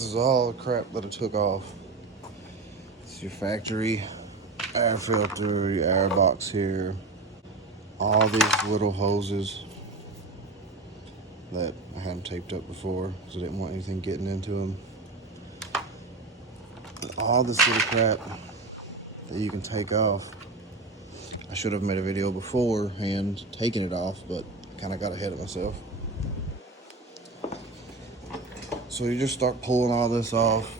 This is all the crap that I took off. It's your factory air filter, your air box here, all these little hoses that I hadn't taped up before because I didn't want anything getting into them. And all this little crap that you can take off. I should have made a video beforehand taking it off, but kind of got ahead of myself. So you just start pulling all this off,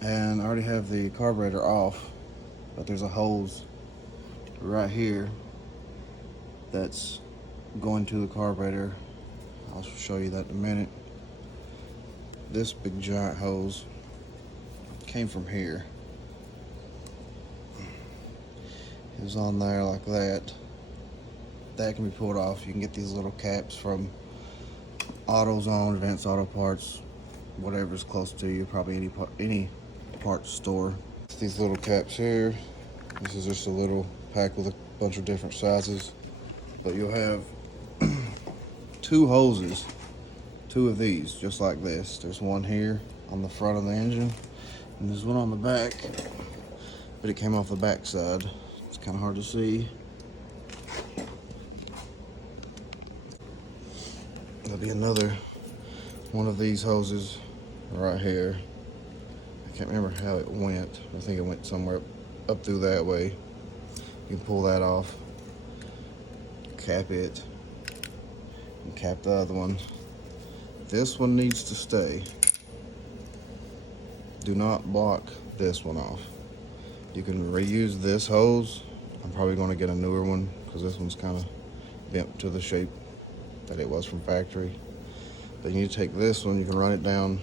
and I already have the carburetor off, but there's a hose right here that's going to the carburetor. I'll show you that in a minute. This big giant hose came from here. It was on there like that. That can be pulled off. You can get these little caps from AutoZone, Advanced Auto Parts, whatever's close to you, probably any parts store. These little caps here. This is just a little pack with a bunch of different sizes. But you'll have two hoses, two of these, just like this. There's one here on the front of the engine, and there's one on the back, but it came off the back side. It's kind of hard to see. There'll be another one of these hoses right here. I can't remember how it went. I think it went somewhere up through that way. You can pull that off, cap it, and cap the other one. This one needs to stay. Do not block this one off. You can reuse this hose. I'm probably going to get a newer one because this one's kind of bent to the shape that it was from factory. But you need to take this one, you can run it down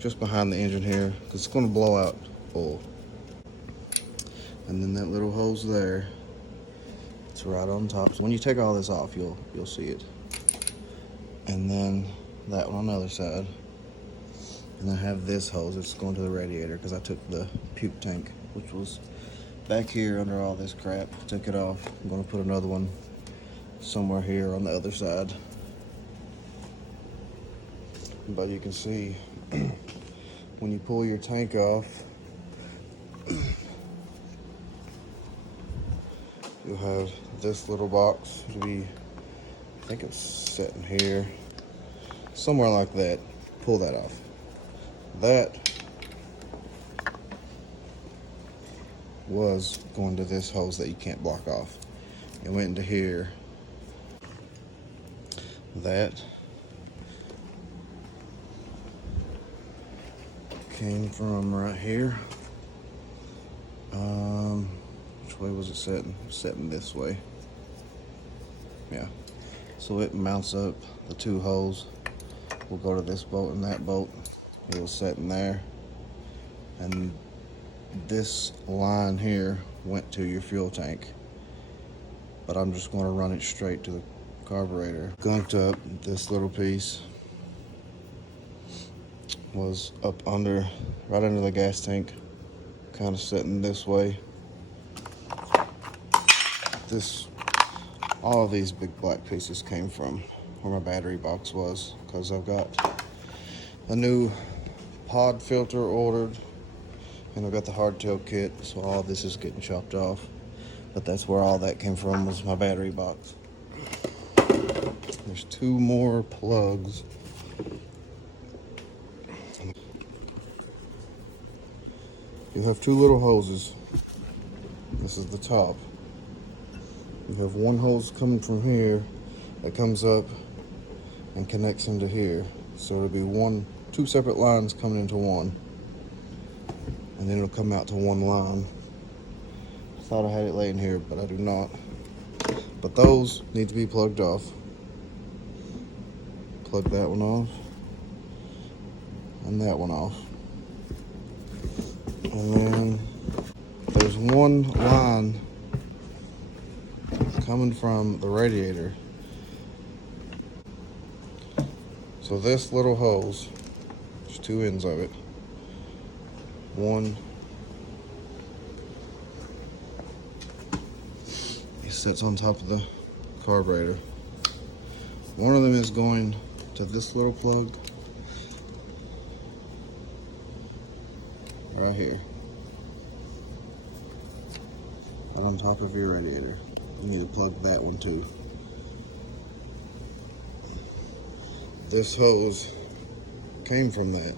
just behind the engine here because it's going to blow out oil. And then that little hose there, it's right on top. So when you take all this off, you'll see it. And then that one on the other side. And I have this hose, it's going to the radiator because I took the puke tank, which was back here under all this crap. Took it off. I'm going to put another one somewhere here on the other side. But you can see when you pull your tank off, you'll have this little box to be, I think it's sitting here, somewhere like that. Pull that off. That was going to this hose that you can't block off. It went into here. That came from right here. Which way was it setting? Setting this way. Yeah. So it mounts up the two holes. We'll go to this bolt and that bolt. It was set in there. And this line here went to your fuel tank. But I'm just going to run it straight to the carburetor. Gunked up, this little piece was up under, right under the gas tank, kind of sitting this way. All of these big black pieces came from where my battery box was, because I've got a new pod filter ordered, and I've got the hardtail kit, so all of this is getting chopped off. But that's where all that came from, was my battery box. There's two more plugs. You have two little hoses. This is the top. You have one hose coming from here that comes up and connects into here. So it'll be two separate lines coming into one. And then it'll come out to one line. I thought I had it laying here, but I do not. But those need to be plugged off. Plug that one off. And that one off. And then there's one line coming from the radiator. So this little hose, there's two ends of it. One, it sits on top of the carburetor. One of them is going to this little plug, right here, right on top of your radiator. You need to plug that one too. This hose came from that.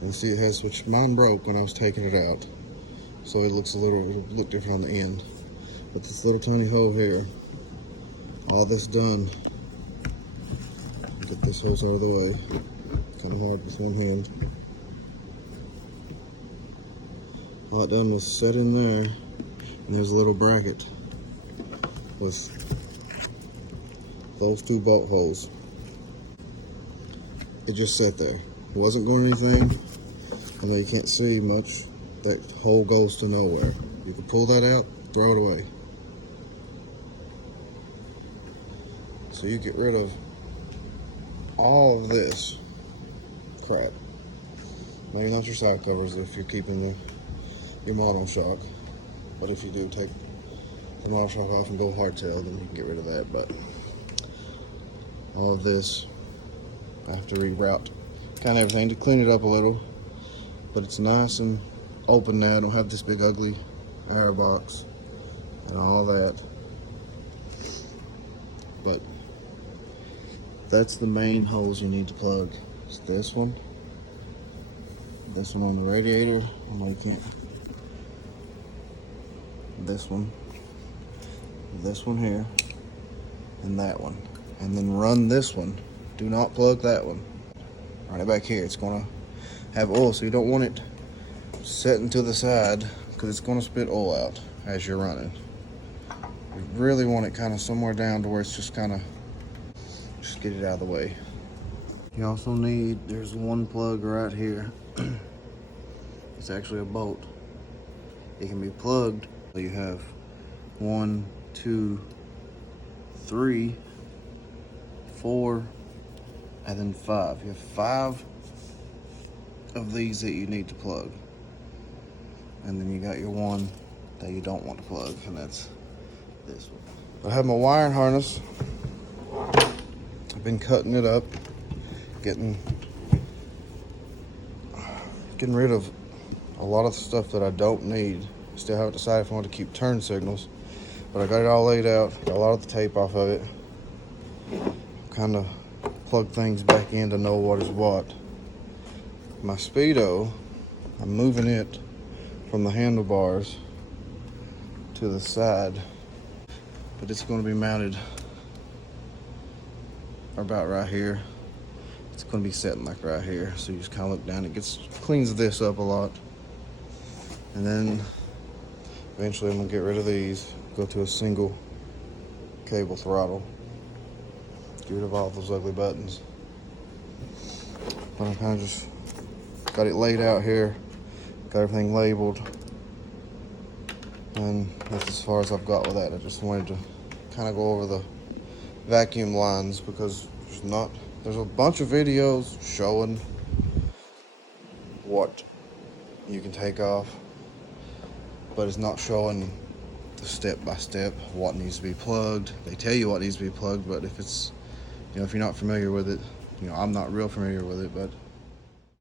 And see, it has, which mine broke when I was taking it out, so it looks look different on the end. But this little tiny hole here, all this done. Get this hose out of the way. Kind of hard with one hand. All it done was set in there, and there's a little bracket with those two bolt holes. It just sat there. It wasn't going anything. I know you can't see much. That hole goes to nowhere. You can pull that out, throw it away. So you get rid of all of this crap. Maybe not your side covers if you're keeping your monoshock, but if you do take the monoshock off and go hardtail, then you can get rid of that. But all of this, I have to reroute kind of everything to clean it up a little, but it's nice and open now. I don't have this big ugly air box and all that. But that's the main hose you need to plug. It's this one on the radiator. I know you can't. This one here, and that one, and then run this one. Do not plug that one. Run it back here. It's gonna have oil, so you don't want it setting to the side because it's gonna spit oil out as you're running. You really want it kind of somewhere down to where it's just kind of, just get it out of the way. You also need, there's one plug right here. It's actually a bolt. It can be plugged. So you have 1, 2, 3, 4, and then 5. You have 5 of these that you need to plug. And then you got your one that you don't want to plug, and that's this one. I have my wiring harness. I've been cutting it up, getting rid of a lot of stuff that I don't need. Still haven't decided if I want to keep turn signals, but I got it all laid out, got a lot of the tape off of it. Kind of plug things back in to know what is what. My Speedo, I'm moving it from the handlebars to the side, but it's going to be mounted about right here. It's going to be sitting like right here, so you just kind of look down. It cleans this up a lot, and then eventually I'm going to get rid of these, go to a single cable throttle, get rid of all those ugly buttons. But I kind of just got it laid out here, got everything labeled, and that's as far as I've got with that. I just wanted to kind of go over the vacuum lines because there's a bunch of videos showing what you can take off, but it's not showing the step-by-step what needs to be plugged. They tell you what needs to be plugged, but if it's, if you're not familiar with it, I'm not real familiar with it, but